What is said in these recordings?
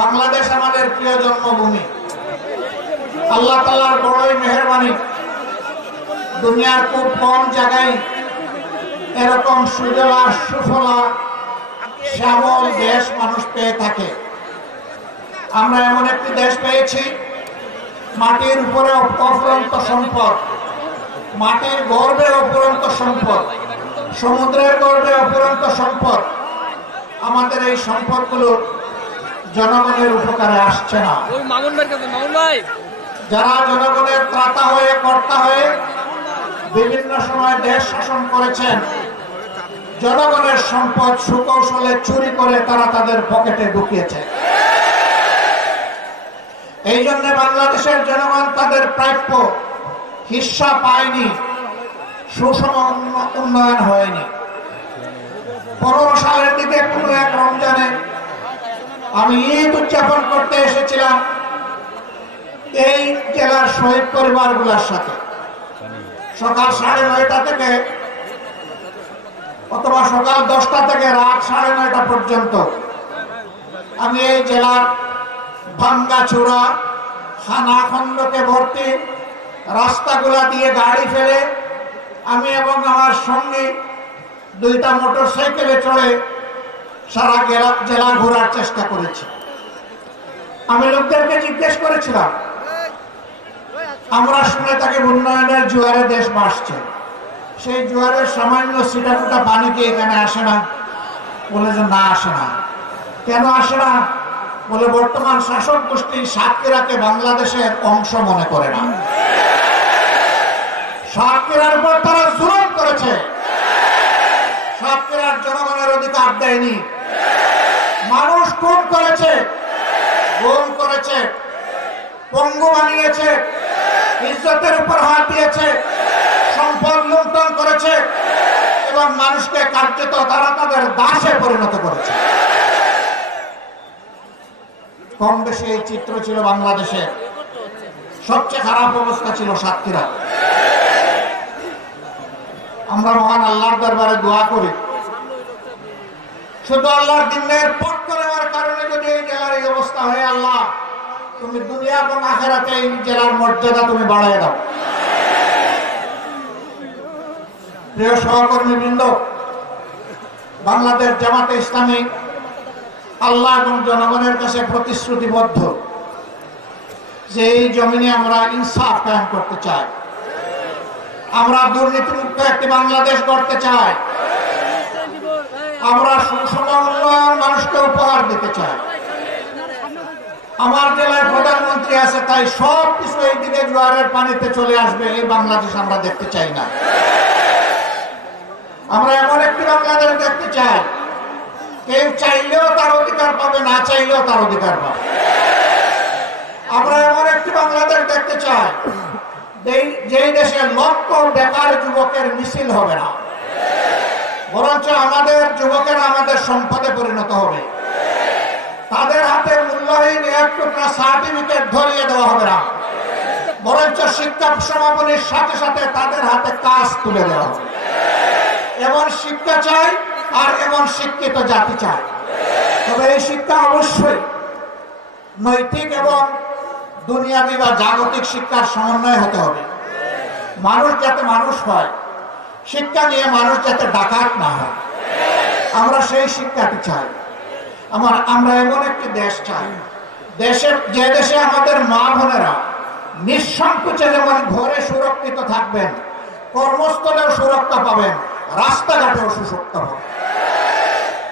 বাংলাদেশ আমাদের প্রিয় জন্মভূমি। আল্লাহ তালার বড়ই মেহরবানি। দুনিয়ার খুব কম জায়গায় এরকম সুজলা, সুফলা, শ্যামল দেশ মানুষ পেয়ে থাকে। আমরা এমন একটি দেশ পেয়েছি, মাটির উপরে অফুরন্ত সম্পদ, মাটির গর্বে অফুরন্ত সম্পদ, সমুদ্রের গর্বে অফুরন্ত সম্পদ। আমাদের এই সম্পদগুলো জনগণের উপকারে আসছে না। যারা জনগণের ত্রাতা হয়ে কর্তা হয়ে বিভিন্ন সময় দেশ শাসন করেছেন জনগণের সম্পদ সুকৌশলে চুরি করে তারা তাদের পকেটে ঢুকিয়েছে। এই জন্য বাংলাদেশের জনগণ তাদের প্রাপ্য হিস্সা পায়নি সুষম উন্ন- উন্নয়ন হয়নি। পনেরো সালের দিকে কোনো এক রমজানে আমি ঈদ উদযাপন করতে এসেছিলাম এই জেলার শহীদ পরিবারগুলোর সাথে। সকাল সাড়ে নয়টা থেকে, অথবা সকাল দশটা থেকে রাত সাড়ে নয়টা পর্যন্ত আমি এই জেলার ভাঙ্গা চূড়া খানা খন্দকে ভর্তি রাস্তাগুলা দিয়ে গাড়ি ফেলে আমি এবং আমার সঙ্গী দুইটা মোটর সাইকেলে চড়ে সারা জেলা ঘোরার চেষ্টা করেছি। আমি লোকদেরকে জিজ্ঞেস করেছিলাম, আমরা শুনে থাকি উন্নয়নের জোয়ারে দেশ বাসছে সেই জোয়ারের সামান্য সিটাফুটা পানি কি এখানে আসে না? বলে যে না, আসে না। কেন আসে না? বলে বর্তমান শাসক গোষ্ঠী সাতক্ষীরাকে বাংলাদেশের অংশ মনে করে না। সাতক্ষীরার উপর তারা জুলুম করেছে। সাতক্ষীরার জনগণের অধিকার দেয়নি। মানুষ খুন করেছে? গুম করেছে। পঙ্গু বানিয়েছে ইজ্জতের উপর হাত দিয়েছে। সম্পদ লুণ্ঠন করেছে। এবং মানুষকে কার্যত তারা তাদের দাসে পরিণত করেছে। কম বেশি এই চিত্র ছিল বাংলাদেশে। সবচেয়ে খারাপ অবস্থা ছিল সাতক্ষীরা। আমরা মহান আল্লাহর দরবারে দোয়া করি। শুধু আল্লাহর দিনের পথ অবস্থা আল্লাহ, তুমি দুনিয়া এবং আখেরাতে মর্যাদা তুমি বাড়াই দাও। প্রিয় সহকর্মী বৃন্দ বাংলাদেশ জামাতে ইসলামী আল্লাহ এবং জনগণের কাছে প্রতিশ্রুতিবদ্ধ যে এই জমিনে আমরা ইনসাফ কায়েম করতে চাই। আমরা দুর্নীতিমুক্ত একটি বাংলাদেশ গড়তে চাই। আমরা সুষম উন্নয়ন মানুষকে উপহার দিতে চাই। আমার জেলায় প্রধানমন্ত্রী আছে, তাই সব কিছু এই দিকে জোয়ারের পানিতে চলে আসবে, এই বাংলাদেশ আমরা দেখতে চাই না। আমরা এমন একটি বাংলাদেশ দেখতে চাই, কেউ চাইলেও তার অধিকার পাবে, না চাইলেও তার অধিকার পাবে। আমরা এমন একটি বাংলাদেশ দেখতে চাই যেই- দেশে লক্ষ বেকার যুবকের মিছিল হবে না, বরঞ্চ আমাদের যুবকেরা আমাদের সম্পদে পরিণত হবে। তাদের হাতে মূল্যহীন এক টুকরা সার্টিফিকেট ধরিয়ে দেওয়া হবে না। বরঞ্চ শিক্ষা সমাপনীর সাথে সাথে তাদের হাতে কাজ তুলে দেওয়া হবে। এমন শিক্ষা চাই আর এমন শিক্ষিত জাতি চাই। তবে এই শিক্ষা অবশ্যই নৈতিক এবং দুনিয়াবি বা জাগতিক শিক্ষার সমন্বয় হতে হবে। মানুষ যাতে মানুষ হয়, শিক্ষা নিয়ে মানুষ যাতে ডাকাত না হয়। আমরা সেই শিক্ষাটি চাই। আমার, আমরা এমন একটি দেশ চাই। দেশের, যে দেশে আমাদের মা বোনেরা নিঃসংকোচে যেমন ঘরে সুরক্ষিত থাকবেন, কর্মস্থলেও সুরক্ষা পাবেন, রাস্তাঘাটেও সুরক্ষা পাবেন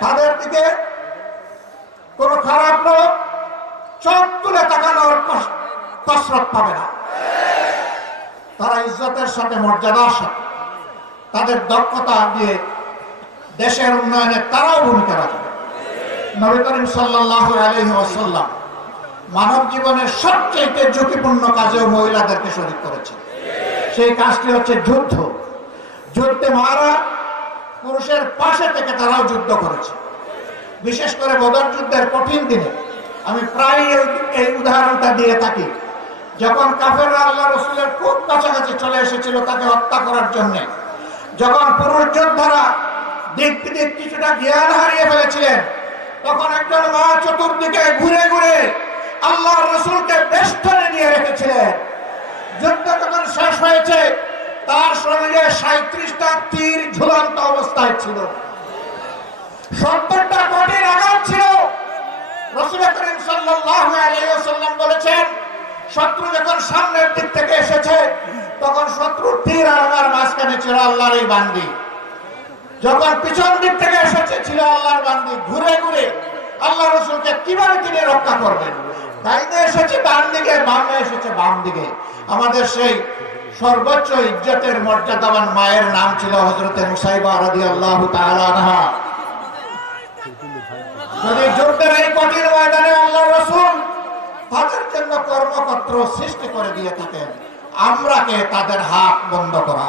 তাদের দিকে কোনো খারাপ লোক চোখ তুলে তাকানোর কসরত পাবে না। তারা ইজ্জতের সাথে, মর্যাদার সাথে, তাদের দক্ষতা দিয়ে দেশের উন্নয়নে তারাও ভূমিকা রাখবে। মানব জীবনের সবচেয়ে ঝুঁকিপূর্ণ কাজেও মহিলাদেরকে শরীর করেছে সেই কাজটি হচ্ছে যুদ্ধ। যুদ্ধে মারা পুরুষের পাশে থেকে তারাও যুদ্ধ করেছে। বিশেষ করে বদর যুদ্ধের কঠিন দিনে। আমি প্রায় এই- উদাহরণটা দিয়ে থাকি। যখন কাফেররা আল্লাহ রসুলের খুব কাছাকাছি চলে এসেছিল তাকে হত্যা করার জন্যে, যখন পুরুষ যোদ্ধারা দিক বিদিক কিছুটা জ্ঞান হারিয়ে ফেলেছিলেন তখন একজন মা চতুর্দিকে ঘুরে ঘুরে আল্লাহ রসুলকে বেষ্টনে নিয়ে রেখেছিলেন। যুদ্ধ যখন শেষ হয়েছে, তার শরীরে সাঁত্রিশটা তীর ঝুলন্ত অবস্থায় ছিল। সত্তরটা কোটির আঘাত ছিল। রসুল করিম সাল্লাল্লাহু আলাইহি বলেছেন, শত্রু যখন সামনের দিক থেকে এসেছে, তখন শত্রুর তীর আর আমার মাঝখানে ছিল আল্লাহর এই বান্দি। যখন পিছন দিক থেকে এসেছে, ছিল আল্লাহর বান্দি, ঘুরে ঘুরে আল্লাহ রসুলকে কীভাবে তিনি রক্ষা করবেন? ডাইনে এসেছে, ডান দিকে, বামে এসেছে, বাম দিকে। আমাদের সেই সর্বোচ্চ ইজ্জতের মর্যাদাবান মায়ের নাম ছিল হজরতে কর্মপত্র সৃষ্টি করে দিয়ে থাকেন, আমরা কে? তাদের হাত বন্ধ করা।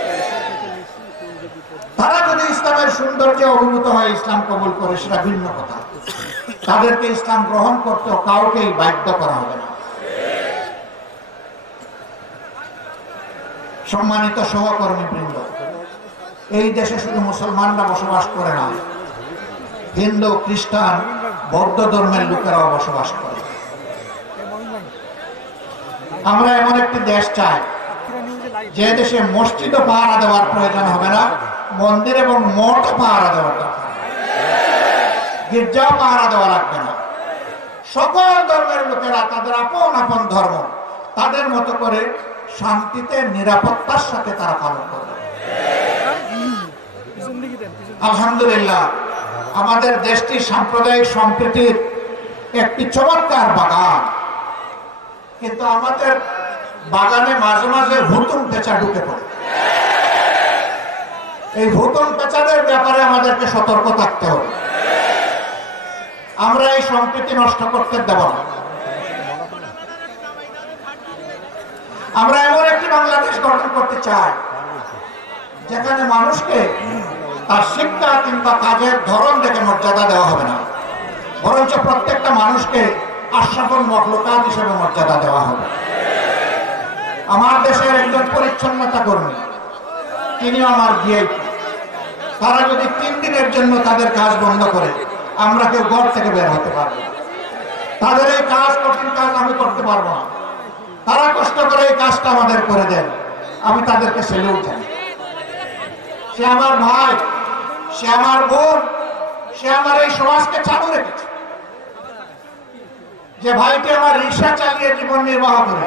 তারা যদি ইসলামের সৌন্দর্যে অভিভূত হয় ইসলাম কবুল করে, সেটা ভিন্ন কথা। তাদেরকে ইসলাম গ্রহণ করতেও কাউকেই বাধ্য করা হবে না। সম্মানিত সহকর্মী বৃন্দ এই দেশে শুধু মুসলমানরা বসবাস করে না, হিন্দু, খ্রিস্টান, বৌদ্ধ ধর্মের লোকেরাও বসবাস করে। আমরা এমন একটি দেশ চাই, যে দেশে মসজিদও পাহারা দেওয়ার প্রয়োজন হবে না মন্দির এবং মঠ পাহারা দেওয়ার দরকার গির্জাও পাহারা দেওয়া লাগবে না। সকল ধর্মের লোকেরা তাদের আপন আপন ধর্ম, তাদের মতো করে শান্তিতে, নিরাপত্তার সাথে তারা পালন করবে আলহামদুলিল্লাহ, আমাদের দেশটি সাম্প্রদায়িক সম্প্রীতির একটি চমৎকার বাগান। কিন্তু আমাদের বাগানে মাঝে মাঝে হুতুম পেঁচা ঢুকে পড়ে। এই হুতুম পেঁচাদের ব্যাপারে আমাদেরকে সতর্ক থাকতে হবে। আমরা এই সম্প্রীতি নষ্ট করতে দেব না। আমরা এমন একটি বাংলাদেশ গঠন করতে চাই, যেখানে মানুষকে তার শিক্ষা কিংবা কাজের ধরন দেখে মর্যাদা দেওয়া হবে না। বরঞ্চ প্রত্যেকটা মানুষকে আশ্বাসন মখলুকাত হিসেবে মর্যাদা দেওয়া হবে। আমার দেশের একজন পরিচ্ছন্নতা কর্মী, তিনিও আমার বিয়ে তারা যদি তিন দিনের জন্য তাদের কাজ বন্ধ করে, আমরা কেউ ঘর থেকে বের হতে পারব তাদের এই কাজ, কঠিন কাজ আমি করতে পারব না। তারা কষ্ট করে এই কাজটা আমাদের করে দেন। আমি তাদেরকে সেলুট জানি সে আমার ভাই, সে আমার বোন, সে আমার এই সমাজকে চালু রেখেছে। যে ভাইটি আমার রিক্সা চালিয়ে জীবন নির্বাহ করে,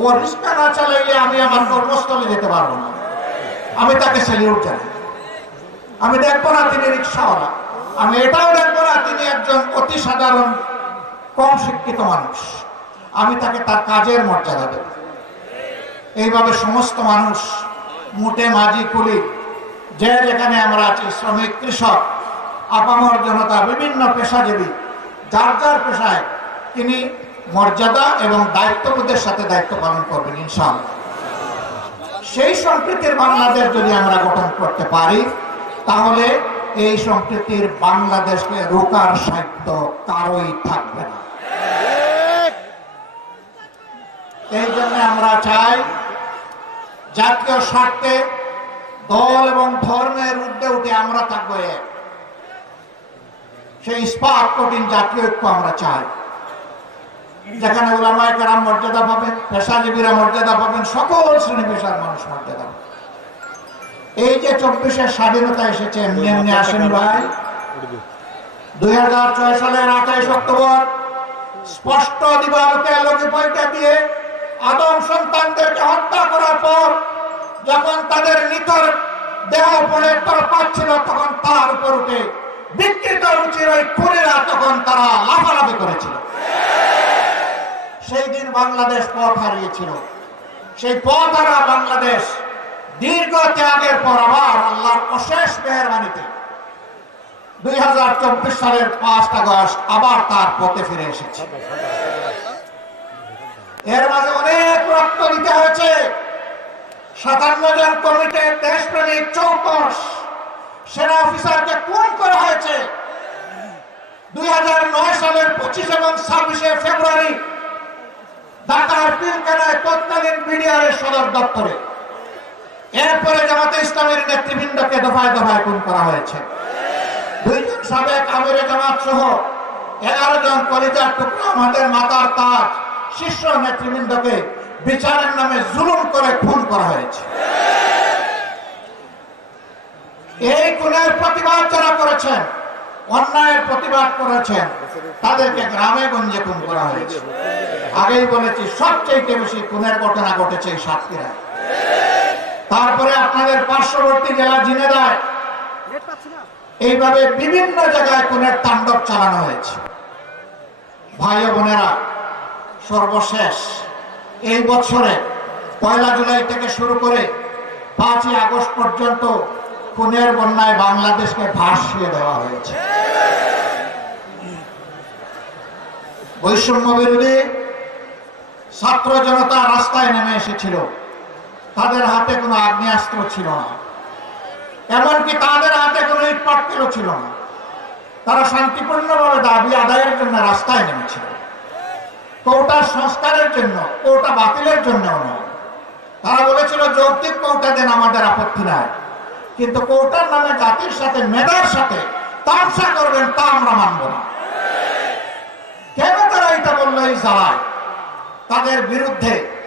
ও রিক্সা না চালাইলে আমি আমার কর্মস্থলে যেতে পারব না। আমি তাকে সেলিউট জানি আমি দেখব না তিনি রিক্সাওয়ালা আমি এটাও দেখব না তিনি একজন অতি সাধারণ, কম শিক্ষিত মানুষ। আমি তাকে তার কাজের মর্যাদা দেব। এইভাবে সমস্ত মানুষ মুটে মাঝি কুলি, যে যেখানে আমরা আছি, শ্রমিক, কৃষক, আপামর জনতা, বিভিন্ন পেশাজীবী, যার যার পেশায় তিনি মর্যাদা এবং দায়িত্ববোধের সাথে দায়িত্ব পালন করবেন, ইনশাআল্লাহ। সেই সম্প্রীতির বাংলাদেশ যদি আমরা গঠন করতে পারি তাহলে এই সম্প্রীতির বাংলাদেশকে রোকার সাহিত্য কারোই থাকবে না। এই জন্য আমরা চাই জাতীয় স্বার্থে দল এবং ধর্মের ঊর্ধ্বে উঠে আমরা থাকব এক সেই ইস্পাত কঠিন জাতীয় ঐক্য আমরা চাই। যেখানে ওলামায় কারাম মর্যাদা পাবেন, পেশাজীবীরা মর্যাদা পাবেন, সকল শ্রেণি পেশার মানুষ মর্যাদা পাবেন। এই যে চব্বিশের স্বাধীনতা এসেছে এমনি আসেন ভাই। দুই হাজার ছয় সালের আঠাইশ অক্টোবর, স্পষ্ট দিবালোকে বইটা দিয়ে আদম সন্তানদেরকে হত্যা করার পর যখন তাদের নিতর দেহ পড়ে তর পাচ্ছিল তখন তার উপর উঠে বিকৃত রুচির ওই খুনিরা তখন তারা লাফালাফি করেছিল। সেই দিন বাংলাদেশ পথ হারিয়েছিল। সেই পথ হারা বাংলাদেশ দীর্ঘ ত্যাগের পর আবার আল্লাহর অশেষ মেহরবানিতে দুই হাজার চব্বিশ সালের পাঁচ আগস্ট আবার তার পথে ফিরে এসেছে। এর মাঝে অনেক রক্ত দিতে হয়েছে। সাতান্ন জন কমিটির দেশপ্রেমিক চৌকস সেনা অফিসারকে খুন করা হয়েছে। দুই হাজার নয় সালের পঁচিশ এবং ছাব্বিশে ফেব্রুয়ারি ঢাকার পিলখানায় তৎকালীন বিডিআরের সদর দপ্তরে এরপরে জামাতে ইসলামের নেতৃবৃন্দকে দফায় দফায় খুন করা হয়েছে। দুইজন সাবেক আমিরে জামাত সহ এগারো জন কলিজার টুকরা আমাদের মাতার তাজ শীর্ষ নেতৃবৃন্দকে বিচারের নামে জুলুম করে খুন করা হয়েছে। এই খুনের প্রতিবাদ যারা করেছেন, অন্যায়ের প্রতিবাদ করেছেন, তাদেরকে গ্রামে গঞ্জে খুন করা হয়েছে। আগেই বলেছি, সবচেয়ে বেশি খুনের ঘটনা ঘটেছে সাতক্ষীরায়। তারপরে আপনাদের পার্শ্ববর্তী জেলা জিনেদায়। এইভাবে বিভিন্ন জায়গায় খুনের তাণ্ডব চালানো হয়েছে। ভাই বোনেরা, সর্বশেষ এই বছরে পয়লা জুলাই থেকে শুরু করে পাঁচই আগস্ট পর্যন্ত খুনের বন্যায় বাংলাদেশকে ভাসিয়ে দেওয়া হয়েছে। বৈষম্য বিরোধী ছাত্র জনতা রাস্তায় নেমে এসেছিল। তাদের হাতে কোনো আগ্নেয়াস্ত্র ছিল না। এমনকি তাদের হাতে কোনো ইট পাটকেলও ছিল না। তারা শান্তিপূর্ণভাবে দাবি আদায়ের জন্য রাস্তায় নেমেছিল। কৌটা সংস্কারের জন্য, কৌটা বাতিলের জন্য নয়। তারা বলেছিল, যৌক্তিক কৌটা দেন আমাদের আপত্তি নাই। কিন্তু কৌটার নামে জাতির সাথে, মেধার সাথে তামসা করবেন তা আমরা মানব না। কেন তারা এটা বলল এই জ্বালায় তাদের বিরুদ্ধে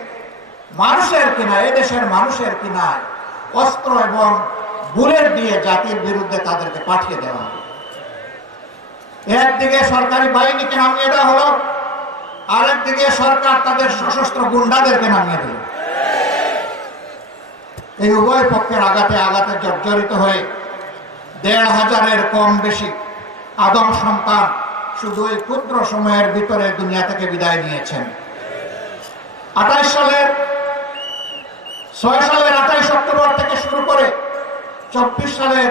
মানুষের কিনা এদেশের মানুষের কিনা অস্ত্র এবং বুলেট দিয়ে জাতির বিরুদ্ধে তাদেরকে পাঠিয়ে দেওয়া একদিকে সরকারি বাহিনীকে নামিয়ে দেওয়া হলো, আরেকদিকে সরকার তাদের সশস্ত্র গুন্ডাদেরকে নামিয়ে দিল। এই উভয় পক্ষের আঘাতে আঘাতে জর্জরিত হয়ে দেড় হাজারের কম বেশি আদম সন্তান শুধু ক্ষুদ্র সময়ের ভিতরে দুনিয়া থেকে বিদায় নিয়েছেন। আঠাইশ সালের ছয় সালের আঠাইশ অক্টোবর থেকে শুরু করে চব্বিশ সালের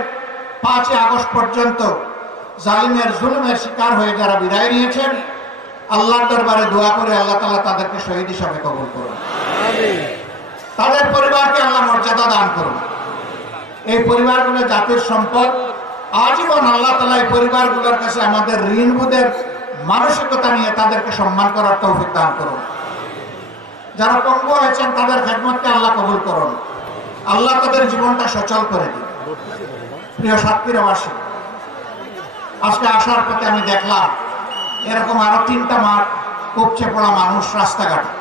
পাঁচই আগস্ট পর্যন্ত জালিমের জুলুমের শিকার হয়ে যারা বিদায় নিয়েছেন, আল্লাহর দরবারে দোয়া করে আল্লাহ তালা তাদেরকে শহীদ হিসাবে কবুল করুন। তাদের পরিবারকে আল্লাহ মর্যাদা দান করুন। এই পরিবারগুলো জাতির সম্পদ। আজীবন আল্লাহ তালা এই পরিবারগুলোর কাছে আমাদের ঋণবোধের মানসিকতা নিয়ে তাদেরকে সম্মান করার তৌফিক দান করুন। যারা পঙ্গু হয়েছেন, তাদের খেদমতকে আল্লাহ কবুল করুন। আল্লাহ তাদের জীবনটা সচল করে দিন। প্রিয় সাতক্ষীরাবাসী আজকে আসার পথে আমি দেখলাম, এরকম আরও তিনটা মাঠ কপচে পড়া মানুষ রাস্তাঘাটে।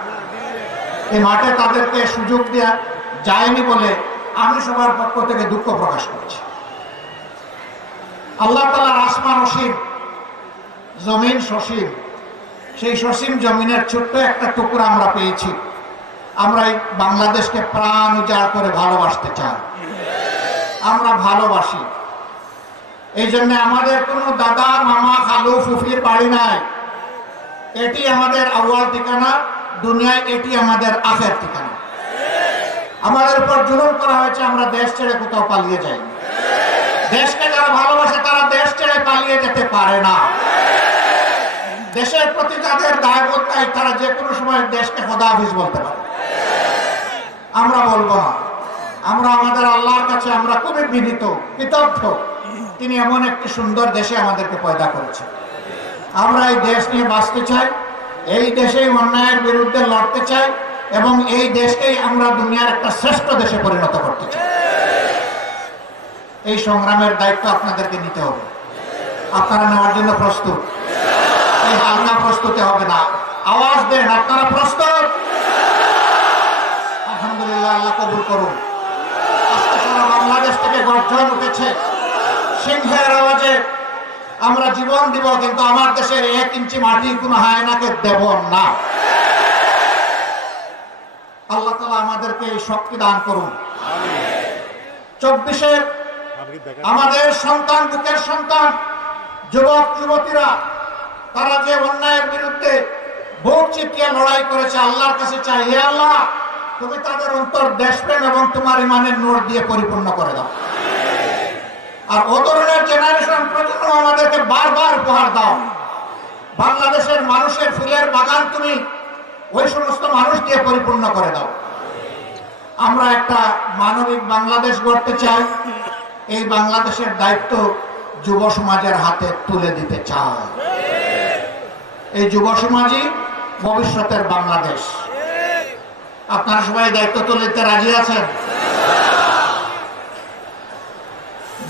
এই মাঠে তাদেরকে সুযোগ দেওয়া যায়নি বলে আমি সবার পক্ষ থেকে দুঃখ প্রকাশ করছি। আল্লাহ তালার আসমান অসীম জমিন সসীম সেই সসীম জমিনের ছোট্ট একটা টুকরা আমরা পেয়েছি। আমরা এই বাংলাদেশকে প্রাণ উজাড় করে ভালোবাসতে চাই। আমরা ভালোবাসি। এই জন্য আমাদের কোনো দাদা, মামা, খালু, ফুফির বাড়ি নাই। এটি আমাদের আউয়াল ঠিকানা, দুনিয়ায় এটি আমাদের আখের ঠিকানা। আমাদের উপর জুলুম করা হয়েছে, আমরা দেশ ছেড়ে কোথাও পালিয়ে যাই দেশকে যারা ভালোবাসে, তারা দেশ ছেড়ে পালিয়ে যেতে পারে না। দেশের প্রতি যাদের দায়বোধ নাই তারা যে কোনো সময় দেশকে খোদা হাফিজ বলতে পারে। আমরা বলব না। আমরা আমাদের আল্লাহর কাছে আমরা খুবই বিনীত কৃতজ্ঞ। তিনি এমন একটি সুন্দর দেশে আমাদেরকে পয়দা করেছেন। আমরা এই দেশ নিয়ে বাঁচতে চাই, এই দেশেই অন্যায়ের বিরুদ্ধে লড়তে চাই, এবং এই দেশকেই আমরা দুনিয়ার একটা শ্রেষ্ঠ দেশে পরিণত করতে চাই। এই সংগ্রামের দায়িত্ব আপনাদেরকে নিতে হবে। আপনারা নেওয়ার জন্য প্রস্তুত। এই হালকা প্রস্তুতি হবে না। আওয়াজ দেন আপনারা প্রস্তুত? আলহামদুলিল্লাহ আল্লাহ কবুল করুন। আজকে সারা বাংলাদেশ থেকে গর্জন উঠেছে। সিংহের আওয়াজে আমরা জীবন দিব কিন্তু আমার দেশের এক ইঞ্চি মাটি কোনো হায়নাকে দেব না। আল্লাহ তালা আমাদেরকে এই শক্তি দান করুন। চব্বিশের আমাদের সন্তান বুকের সন্তান যুবক যুবতীরা তারা যে অন্যায়ের বিরুদ্ধে বুক চিটিয়ে লড়াই করেছে, আল্লাহর কাছে চাই। হে আল্লাহ, তুমি তাদের অন্তর দেশপ্রেম এবং তোমার ইমানের নোট দিয়ে পরিপূর্ণ করে দাও। আর ও ধরনের জেনারেশন প্রজন্ম আমাদেরকে বারবার উপহার দাও। বাংলাদেশের মানুষের ফুলের বাগান তুমি ওই সমস্ত মানুষ দিয়ে পরিপূর্ণ করে দাও। আমরা একটা মানবিক বাংলাদেশ গড়তে চাই। এই বাংলাদেশের দায়িত্ব যুব সমাজের হাতে তুলে দিতে চাই। এই যুব সমাজই ভবিষ্যতের বাংলাদেশ। আপনারা সবাই দায়িত্ব তুলে দিতে রাজি আছেন?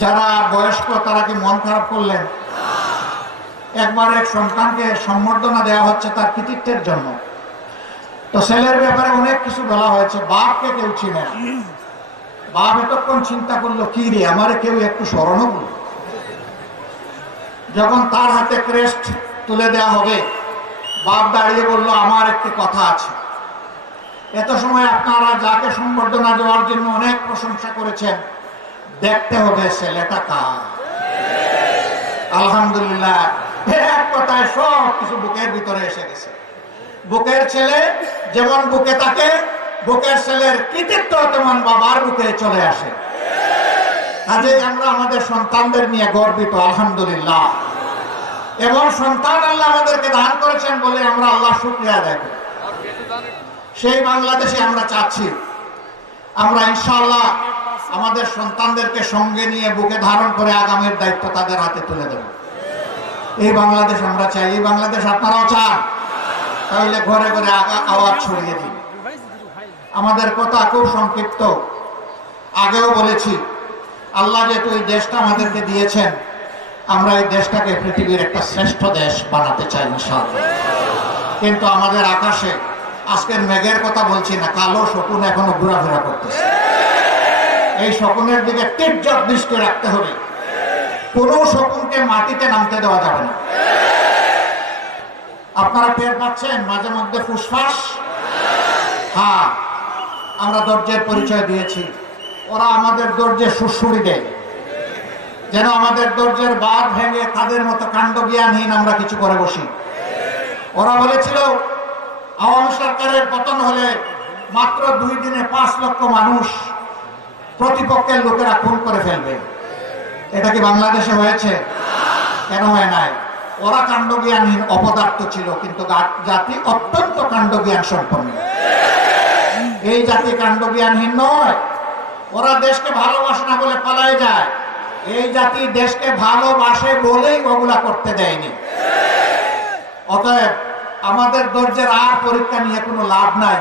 যারা বয়স্ক, তারা কি মন খারাপ করলেন? একবার এক সন্তানকে সম্বর্ধনা দেওয়া হচ্ছে তার কৃতিত্বের জন্য। তো ছেলের ব্যাপারে অনেক কিছু বলা হয়েছে, বাপকে কেউ চিনে বাপ এতক্ষণ চিন্তা করল, কি রে, আমারে কেউ একটু স্মরণও যখন তার হাতে ক্রেস্ট তুলে দেওয়া হবে। বাপ দাঁড়িয়ে বলল, আমার একটি কথা আছে। এত সময় আপনারা যাকে সম্বর্ধনা দেওয়ার জন্য অনেক প্রশংসা করেছেন, দেখতে হবে ছেলেটা কার। আলহামদুলিল্লাহ এক কথায় সব কিছু বুকের ভিতরে এসে গেছে। বুকের ছেলে যেমন বুকে থাকে, বুকের ছেলের কৃতিত্ব তেমন বাবার বুকে চলে আসে। কাজে আমরা আমাদের সন্তানদের নিয়ে গর্বিত, আলহামদুলিল্লাহ। এবং সন্তান আল্লাহ আমাদেরকে দান করেছেন বলে আমরা আল্লাহ শুক্রিয়া দেখি সেই বাংলাদেশে আমরা চাচ্ছি, আমরা ইনশাআল্লাহ আমাদের সন্তানদেরকে সঙ্গে নিয়ে বুকে ধারণ করে আগামীর দায়িত্ব তাদের হাতে তুলে দেব। এই বাংলাদেশ আমরা চাই, এই বাংলাদেশ আপনারাও চান। তাহলে ঘরে ঘরে আওয়াজ ছড়িয়ে দিন। আমাদের কথা খুব সংক্ষিপ্ত। আগেও বলেছি, আল্লাহ যেহেতু এই দেশটা আমাদেরকে দিয়েছেন আমরা এই দেশটাকে পৃথিবীর একটা শ্রেষ্ঠ দেশ বানাতে চাই, ইনশাআল্লাহ। কিন্তু আমাদের আকাশে আজকের মেঘের কথা বলছি না, কালো শকুন এখনও ঘোরাফেরা করতেছে। এই শকুনের দিকে তীর্যক দৃষ্টি রাখতে হবে। কোনো শকুনকে মাটিতে নামতে দেওয়া যাবে না। আপনারা টের পাচ্ছেন, মাঝে মধ্যে ফুসফাস? হ্যাঁ আমরা দরজের পরিচয় দিয়েছি। ওরা আমাদের দরজে সুশুড়ি দেয়। যেন আমাদের দরজের বাদ ভেঙে তাদের মতো কাণ্ড জ্ঞানহীন আমরা কিছু করে বসি। ওরা বলেছিল, আওয়ামী সরকারের পতন হলে মাত্র দুই দিনে পাঁচ লক্ষ মানুষ প্রতিপক্ষের লোকেরা খুন করে ফেলবে। এটা কি বাংলাদেশে হয়েছে? কেন হয় নাই? ওরা কাণ্ডজ্ঞানহীন, অপদার্থ ছিল, কিন্তু জাতি অত্যন্ত কাণ্ডজ্ঞান সম্পন্ন। এই জাতি কাণ্ডজ্ঞানহীন নয়। ওরা দেশকে ভালোবাসে না বলে পালায় যায়। এই জাতি দেশকে ভালোবাসে বলেই ওগুলা করতে দেয়নি। অতএব আমাদের ধৈর্যের আর পরীক্ষা নিয়ে কোনো লাভ নাই।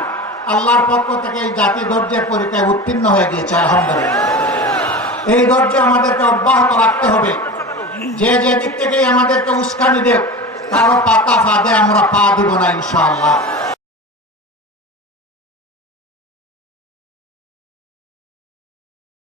আল্লাহর পক্ষ থেকে এই জাতি ধৈর্যের পরীক্ষায় উত্তীর্ণ হয়ে গিয়েছে, আলহামদুলিল্লাহ। এই ধৈর্য আমাদেরকে অব্যাহত রাখতে হবে। যে যে দিক থেকেই আমাদেরকে উস্কানি দেব কারও পাতা ফাঁদে আমরা পা দিব না, ইনশাআল্লাহ।